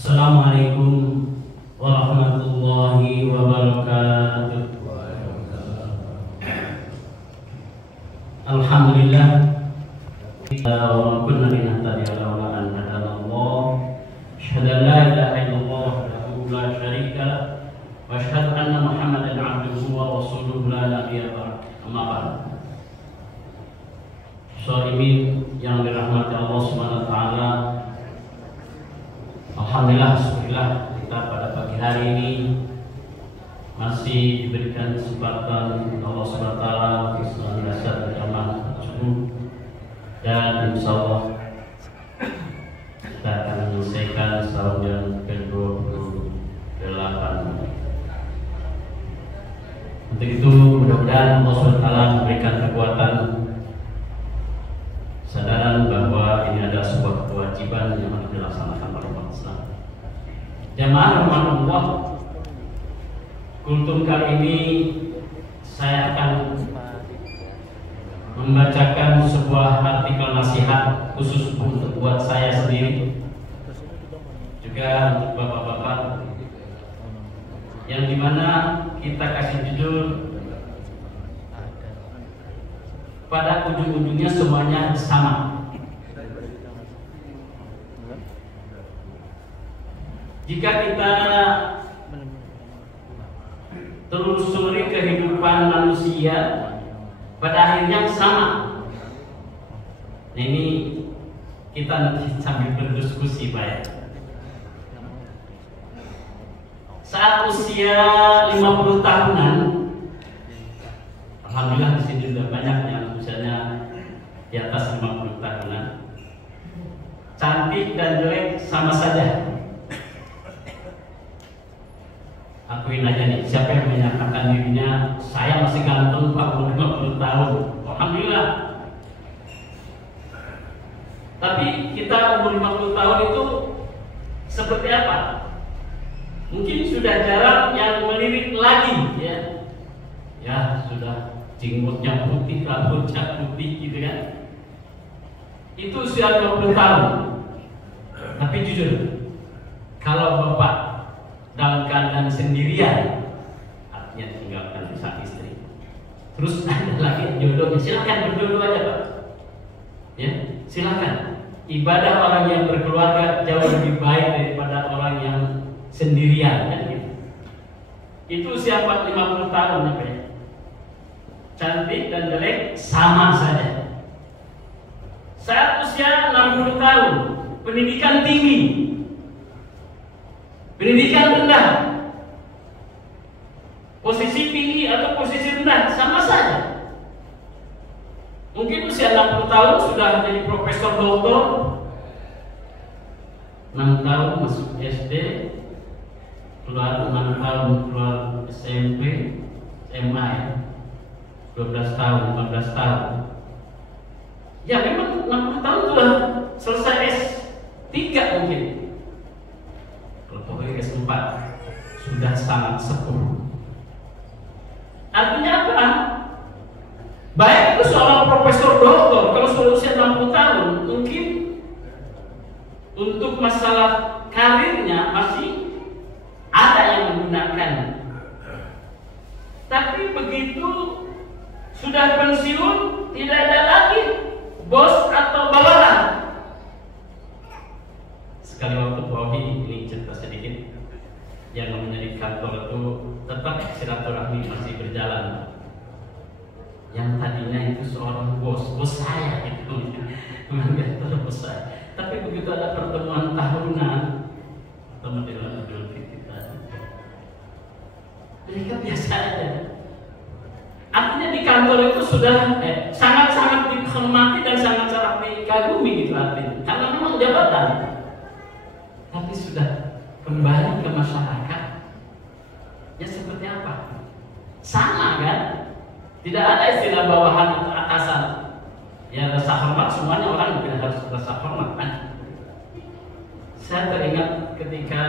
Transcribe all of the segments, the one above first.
Assalamualaikum warahmatullahi wabarakatuh. Alhamdulillah. Wa kunna linahtadiya laula an hadana Allah. Asyhadu an la ilaha illallah wahdahu la syarika lah wa asyhadu anna Muhammadan abduhu wa rasuluhu la nabiyya ba'd. Amma ba'd. Sholimin yang dirahmati Allah Subhanahu wa taala. Alhamdulillah, syukurlah kita pada pagi hari ini masih diberikan kesempatan Allah Subhanahu wa taala untuk senantiasa berjamaah subuh, dan insyaallah kita akan menyelesaikan tahun yang ke-28. Untuk itu mudah-mudahan Allah Subhanahu wa taala memberikan kekuatan sadaran bahwa ini adalah sebuah kewajiban yang harus dilaksanakan oleh umat Islam. Jamaah rahmatullah, kultum kali ini saya akan membacakan sebuah artikel nasihat khusus untuk buat saya sendiri, juga untuk bapak-bapak, yang dimana kita kasih judul pada ujung-ujungnya semuanya sama. Jika kita telusuri kehidupan manusia, pada akhirnya sama. Nah, ini kita nanti sambil berdiskusi, Pak ya. Saat usia 50 tahunan, alhamdulillah di sini sudah banyak yang usianya di atas 50 tahunan. Cantik dan jelek sama saja. Akuin aja nih, siapa yang menyatakan dirinya saya masih ganteng 40-50 tahun? Alhamdulillah. Tapi kita umur 50 tahun itu seperti apa? Mungkin sudah jarang yang melirik lagi, ya. Ya, sudah jenggotnya putih, rambutnya putih gitu kan. Itu usia 50 tahun. Tapi jujur, kalau Bapak dalam keadaan sendirian, artinya tinggalkan sang istri, terus ada lagi jodohnya, silakan berjodoh aja Pak. Ya, silakan. Ibadah orang yang berkeluarga jauh lebih baik daripada orang yang sendirian, kan gitu. Itu usia 50 tahun apa ya? Cantik dan jelek sama saja. Saat usia 60 tahun, pendidikan tinggi, pendidikan rendah, posisi tinggi atau posisi rendah sama saja. Mungkin usia 60 tahun sudah jadi profesor doktor, 6 tahun masuk SD, keluar 6 tahun keluar SMP, SMA ya, 12 tahun, 15 tahun. Ya memang 60 tahun sudah selesai S3 mungkin. Kalau pokoknya S4 sudah sangat sepuh. Artinya apa? Baik itu seorang profesor doktor, kalau sudah usia 60 tahun, mungkin untuk masalah karirnya masih ada yang menggunakan. Tapi begitu sudah pensiun, tidak ada lagi bos atau bawahan. Sekali waktu Pak ini cerita sedikit, yang namanya di kantor itu tetap silaturahmi masih berjalan. Yang tadinya itu seorang bos saya itu, mengatur bos saya. Tapi begitu ada pertemuan tahunan, teman-teman Idul Fitri tadi, mereka biasa aja. Artinya di kantor itu sudah sangat-sangat dihormati dan sangat-sangat dikagumi gitu artinya, karena memang jabatan. Tapi sudah kembali ke masyarakat, ya seperti apa? Sama kan? Tidak ada istilah bawahan atau atasan. Ya rasa hormat, semuanya orang tidak harus rasa hormat kan? Saya teringat ketika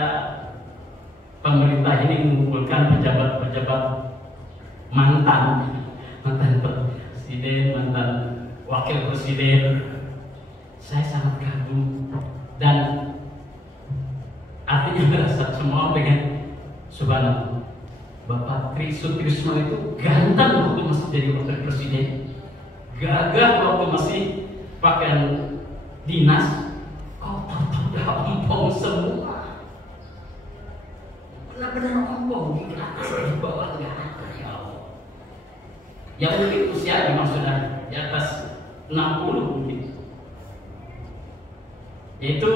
pemerintah ini mengumpulkan pejabat-pejabat mantan presiden, mantan wakil presiden. Saya sangat kagum dan Artinya merasa semua pengen, subhanallah, Bapak Tri Sutrisno itu ganteng waktu masih jadi wakil presiden, gagah waktu masih pakaian dinas, kok udah ompong semua, benar-benar ompong di atas di bawah nggak ada, ya Allah. Yang mungkin usia memang sudah di atas 60 mungkin, yaitu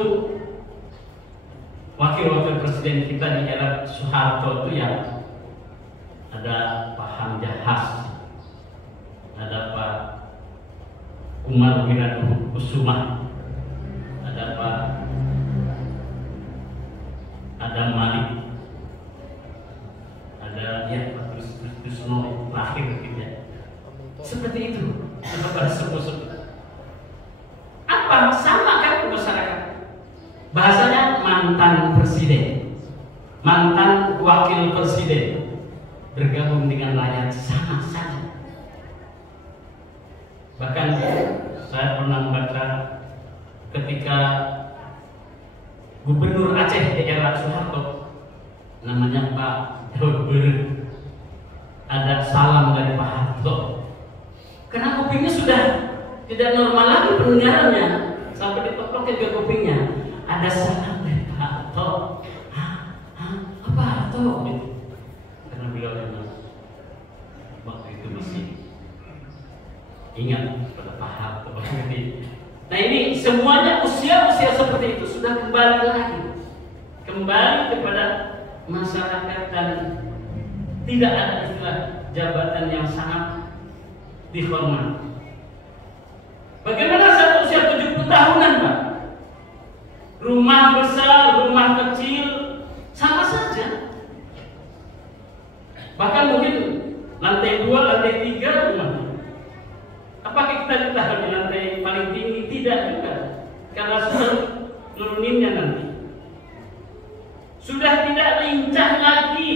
wakil-wakil presiden kita di era Soeharto itu yang ada Pak Hamzah Hassi, ada Pak Umar Wirakusuma, ada Pak Adam Malik, ada ya Pak Trisno terakhir gitu ya. Seperti itu, kepada sepuh-sepuh. Apa sama kan masyarakat? Bahasanya mantan presiden, mantan wakil presiden bergabung dengan rakyat sama saja. Bahkan saya pernah membaca ketika Gubernur Aceh di era Soeharto, namanya Pak Dober, ada salam dari Pak Harto. Karena kupingnya sudah tidak normal lagi pendengarannya, sampai ditoploknya ke kupingnya. Ada salam dari Pak Harto. Apa Harto? Gitu. Karena beliau memang waktu itu masih ingat pada Pak Harto. Nah ini semuanya usia-usia seperti itu sudah kembali lagi, kembali kepada masyarakat dan tidak ada istilah jabatan yang sangat dihormati. Bagaimana saat usia 70 tahunan, Pak? Rumah besar, rumah kecil, sama saja. Bahkan mungkin lantai 2, lantai 3 rumahnya. Apakah kita ditaruh di lantai paling tinggi? Tidak juga, karena sudah nuruninnya nanti. Sudah tidak lincah lagi.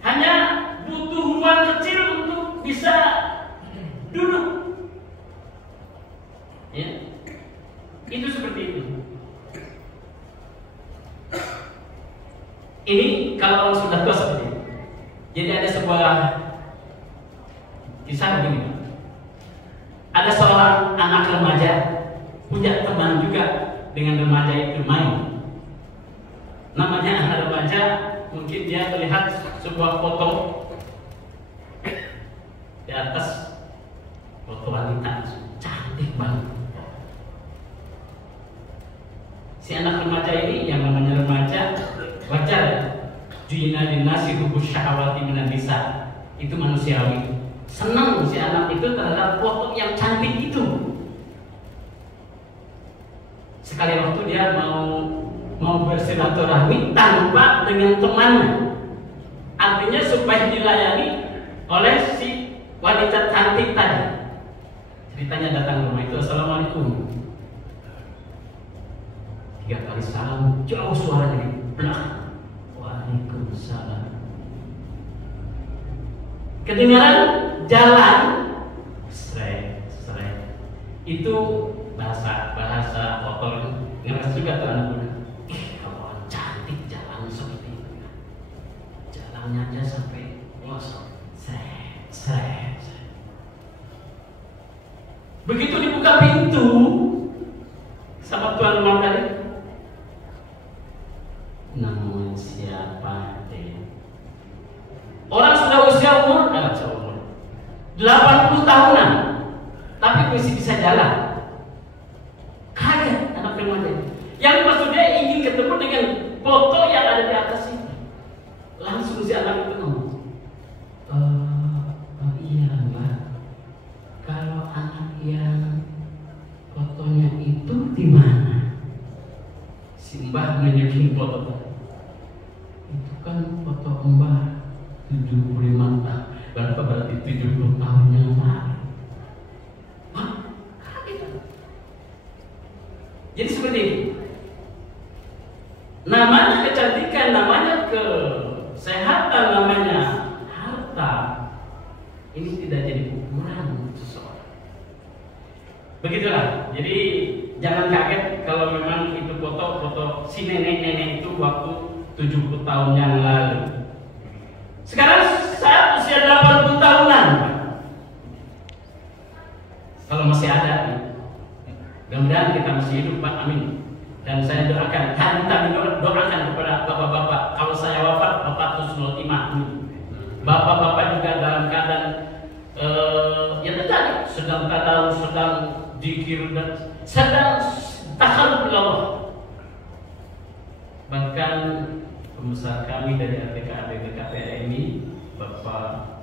Hanya butuh ruang kecil untuk bisa duduk. Ya, itu seperti itu. Ini kalau orang sudah tua seperti itu. Jadi ada sebuah kisah begini. Ada seorang anak remaja punya teman juga dengan remaja itu main. Namanya anak remaja, mungkin dia melihat sebuah foto di atas foto wanita cantik banget. Si anak remaja ini, yang namanya remaja, wajar juyina dinasi hubus syahwati minan nisa, itu manusiawi. Senang si anak itu terhadap foto yang cantik itu. Sekali waktu dia mau bersilaturahmi tanpa dengan temannya, artinya supaya dilayani oleh si wanita cantik tadi. Ceritanya datang ke rumah itu, assalamualaikum. 3 kali salam, jauh suaranya di belakang. Waalaikumsalam. Kedengaran jalan, srek. Itu bahasa kotor, ngeres juga tuh anak muda. Kalau cantik jalan seperti itu, jalannya aja sampai ngosok, srek. Begitu dibuka pintu sama tuan rumah tadi, namanya siapa deh? Orang sudah usia umur 80 tahunan, tapi masih bisa jalan. Kaget anak remaja. Yang maksudnya ingin ketemu dengan foto yang ada di atas itu. Langsung si anak itu ngomong, iya Mbak, kalau anak yang fotonya itu di mana? Si Mbah nunjukin foto. Itu kan foto Mbah 75 tahun. Berarti 70 tahun yang lalu. Hah? Kaget. Jadi seperti itu. Namanya kecantikan, namanya kesehatan, namanya harta. Ini tidak jadi ukuran seseorang. Begitulah. Jadi jangan kaget kalau memang itu foto foto-foto si nenek-nenek itu waktu 70 tahun yang lalu. Sekarang saya usia 80 tahunan. Kalau masih ada nih, mudah-mudahan kita masih hidup, Pak. Amin. Dan saya doakan, kita doakan kepada bapak-bapak, kalau saya wafat, bapak husnul khotimah. Bapak-bapak juga dalam keadaan ya tadi sedang tadarus, sedang zikir dan sedang takharrub Allah. Bahkan pembesar kami dari RTKB BKPR ini, Bapak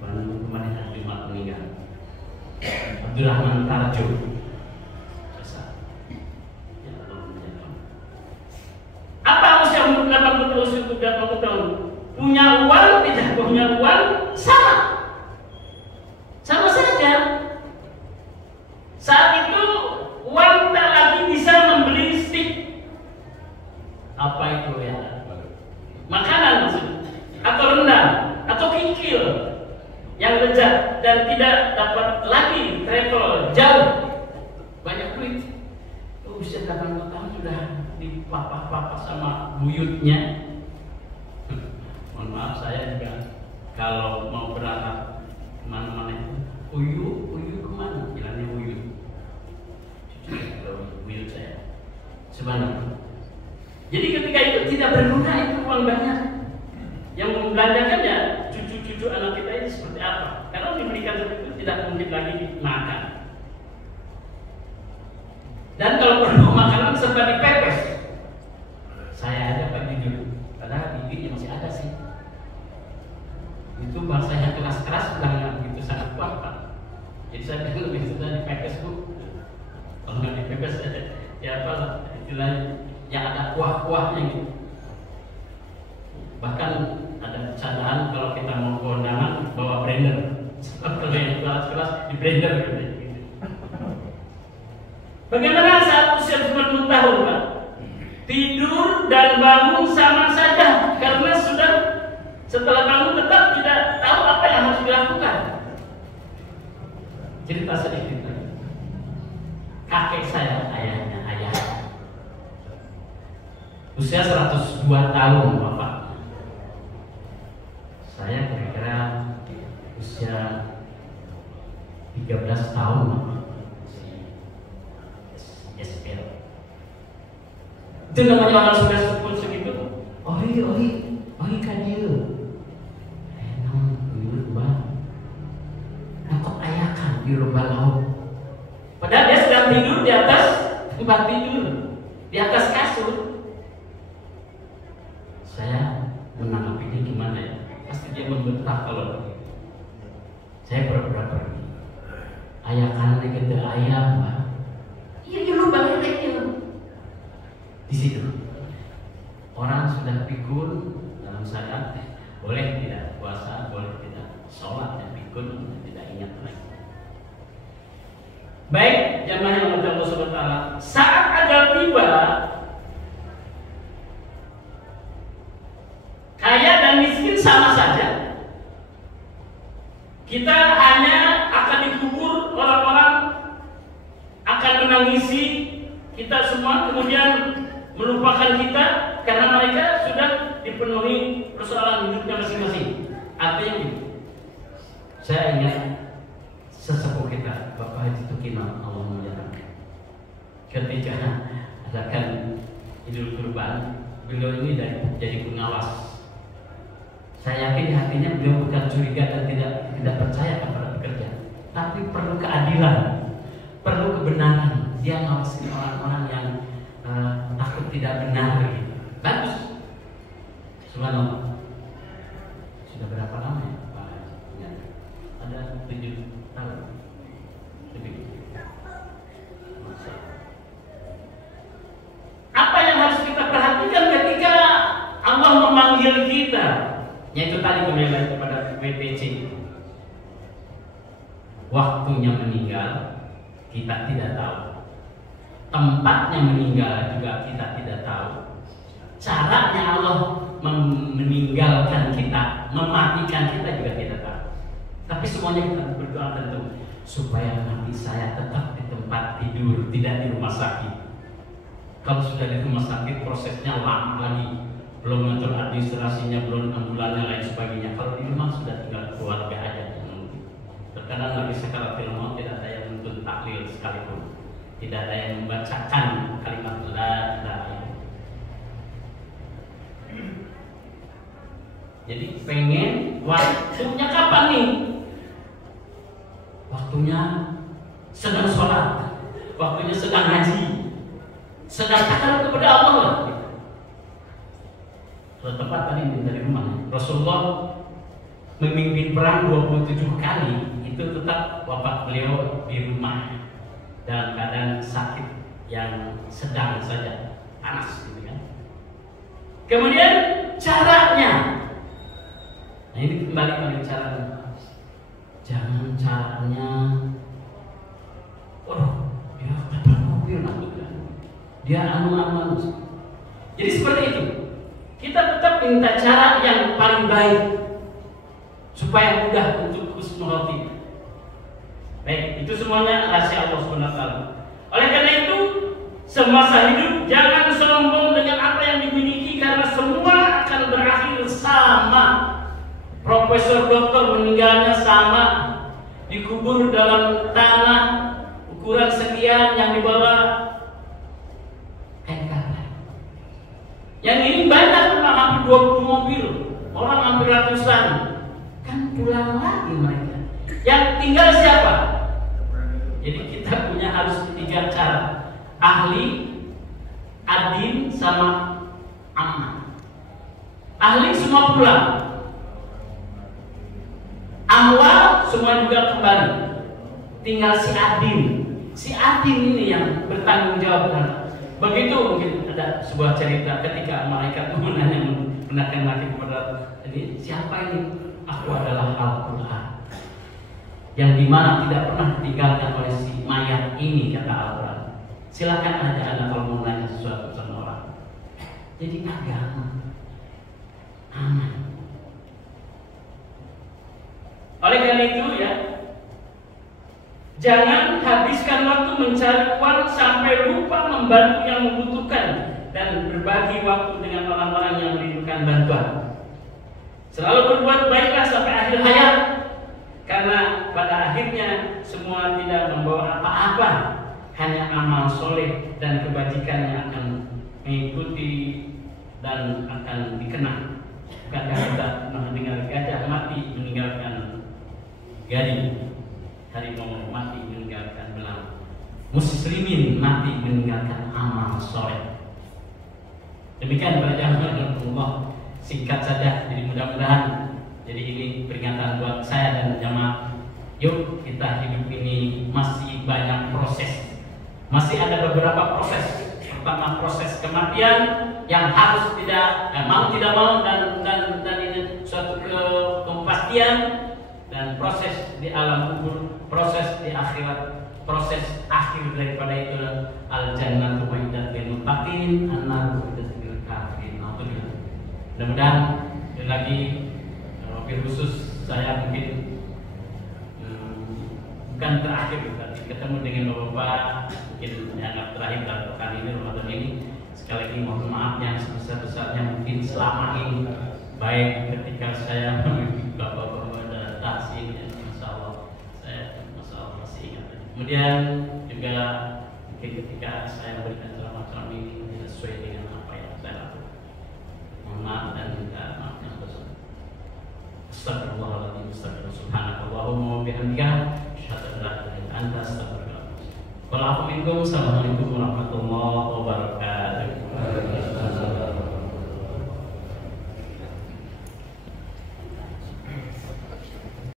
kemarin hari Jumat meninggal, Abdurrahman Tarjo. Apa usia umur 80 tahun? Punya uang, tidak punya uang, sama saja. Saat itu uang tak lagi bisa membeli stik. Apa itu ya? Makanan maksudnya, atau rendang, atau kikil yang lezat dan tidak dapat lagi travel jauh. Banyak duit. Usia 80 tahun sudah dipapah-papah sama buyutnya. Mohon maaf, saya juga kalau mau berangkat kemana-mana itu uyu kemana? Bilangnya uyu. Uyu saya. Sebenarnya. Jadi ketika itu tidak berguna itu uang banyak. Yang membelanjakan ya cucu-cucu anak kita ini seperti apa? Karena diberikan seperti itu tidak mungkin lagi makan. Dan kalau perlu makanan serta dipepes, saya aja Pak jujur, padahal giginya masih ada sih. Itu bahasanya keras-keras, bilang gitu sangat kuat Pak. Jadi saya bilang lebih sudah dipepes Bu. Kalau nggak dipepes ya apa istilahnya yang ada kuah-kuahnya gitu. Bahkan ada candaan kalau kita mau kondangan bawa blender. Kalau yang keras-keras di blender gitu. Bagaimana saat usia 90 tahun, Pak? Tidur dan bangun sama saja karena sudah setelah bangun tetap tidak tahu apa yang harus dilakukan. Cerita sedikit. Kakek saya, ayah, usia 102 tahun, Bapak. Saya kira-kira usia 13 tahun, Bapak. Itu namanya orang sudah sepuluh segitu. Ohi kan dia. Nang rumah. Nakok ayakan di rumah laut. Padahal dia sedang tidur di atas tempat tidur, di atas kasur. Saya menanggapinya gimana ya? Pasti dia membentak kalau saya pura-pura pergi. Ayakan lagi ke ayam, Pak. Iya, lu balik lagi. Di situ orang sudah pikun dalam sadar, boleh tidak puasa, boleh tidak sholat, dan pikun tidak ingat lagi. Baik, jamaah yang Allah Subhanahu wa taala, saat ajal tiba, kaya dan miskin sama saja. Kita hanya akan dikubur, orang-orang akan menangisi kita semua, kemudian melupakan kita karena mereka sudah dipenuhi persoalan hidupnya masing-masing. Artinya gitu. Saya ingat sesepuh kita, Bapak Haji Tukino, Allah menjalankan. Ketika adakan Idul Kurban, beliau ini jadi pengawas. Saya yakin hatinya beliau bukan curiga dan tidak percaya kepada pekerja, tapi perlu keadilan, perlu kebenaran. Dia ngawasin orang-orang yang takut tidak benar. Bagus. Subhanallah. Sudah berapa lama ya Pak Haji? Ya, ada 7 tahun lebih. Apa yang harus kita perhatikan ketika Allah memanggil kita? Yaitu tadi kembali kepada WPC. Waktunya meninggal kita tidak tahu. Tempatnya meninggal juga kita tidak tahu. Caranya Allah meninggalkan kita, mematikan kita juga tidak tahu. Tapi semuanya kita berdoa tentu supaya mati saya tetap di tempat tidur, tidak di rumah sakit. Kalau sudah di rumah sakit prosesnya lama lagi, belum ngatur administrasinya, belum ambulannya lain sebagainya. Kalau di rumah sudah tinggal keluarga aja. Terkadang lagi sakaratul maut tidak ada yang menuntut tahlil sekalipun, tidak ada yang membacakan kalimat la ilaha illallah. Jadi pengen waktunya kapan nih? Waktunya sedang sholat, waktunya sedang ngaji, sedang takar kepada Allah. Suatu tempat tadi dari rumah, Rasulullah memimpin perang 27 kali, itu tetap wafat beliau di rumah dalam keadaan sakit yang sedang saja, panas gitu kan. Kemudian caranya, nah ini kembali pada caranya. Jangan caranya, waduh, dia dapat mobil kan, dia anu. Jadi seperti itu. Kita tetap minta cara yang paling baik supaya mudah untuk husnul khotimah. Baik, itu semuanya rahasia Allah SWT. Oleh karena itu, semasa hidup jangan sombong dengan apa yang dimiliki, karena semua akan berakhir sama. Profesor doktor meninggalnya sama, dikubur dalam tanah ukuran sekian yang dibawa kain karpet. Yang ini banyak, hampir 20 mobil, orang hampir ratusan, kan pulang lagi mereka. Yang tinggal siapa? Jadi kita punya harus 3 cara: ahli, adin, sama aman. Ahli semua pulang, amwal semua juga kembali, tinggal si adin. Si adin ini yang bertanggung jawab. Begitu mungkin ada sebuah cerita ketika malaikat menanyakan lagi kepada ini, siapa ini? Aku adalah Al-Quran, yang dimana tidak pernah ditinggalkan oleh si mayat ini, kata Al-Quran. Silakan aja Anda kalau mau nanya sesuatu sama orang. Jadi agama aman. Oleh karena itu ya, jangan habiskan waktu mencari uang sampai lupa membantu yang membutuhkan dan berbagi waktu dengan orang-orang yang merindukan bantuan. Selalu berbuat baiklah sampai akhir hayat, karena pada akhirnya semua tidak membawa apa-apa, hanya amal soleh dan kebajikan yang akan mengikuti dan akan dikenang. Bukankah kita mendengar gajah mati meninggalkan gading, harimau mati meninggalkan belang, muslimin mati meninggalkan amal soleh. Demikian para jamaah Allah, singkat saja. Jadi mudah-mudahan jadi ini peringatan buat saya dan jamaah. Yuk kita hidup ini masih banyak proses, masih ada beberapa proses. Pertama proses kematian yang harus mau tidak mau dan ini suatu kepastian, dan proses di alam kubur, proses di akhirat, proses akhir daripada itu al-jannatu uiddat lil muttaqin, an-naru uiddat lil kafirin. Mudah-mudahan lagi mobil khusus saya mungkin bukan terakhir, tapi ketemu dengan Bapak mungkin dianggap terakhir dalam pekan ini, Ramadan ini. Sekali lagi mohon maaf yang sebesar-besarnya mungkin selama ini, baik ketika saya memimpin Bapak-bapak dan tahsin, Masya Allah, saya Masya Allah masih ingat. Kemudian juga mungkin ketika saya berikan ceramah ini tidak sesuai dengan apa yang saya lakukan, mohon maaf dan minta maaf yang besar. Astagfirullahaladzim, astagfirullah, subhanakallahumma wa bihamdika, asyhadu an la ilaha illa anta, astaghfiruka. Assalamualaikum warahmatullahi wabarakatuh.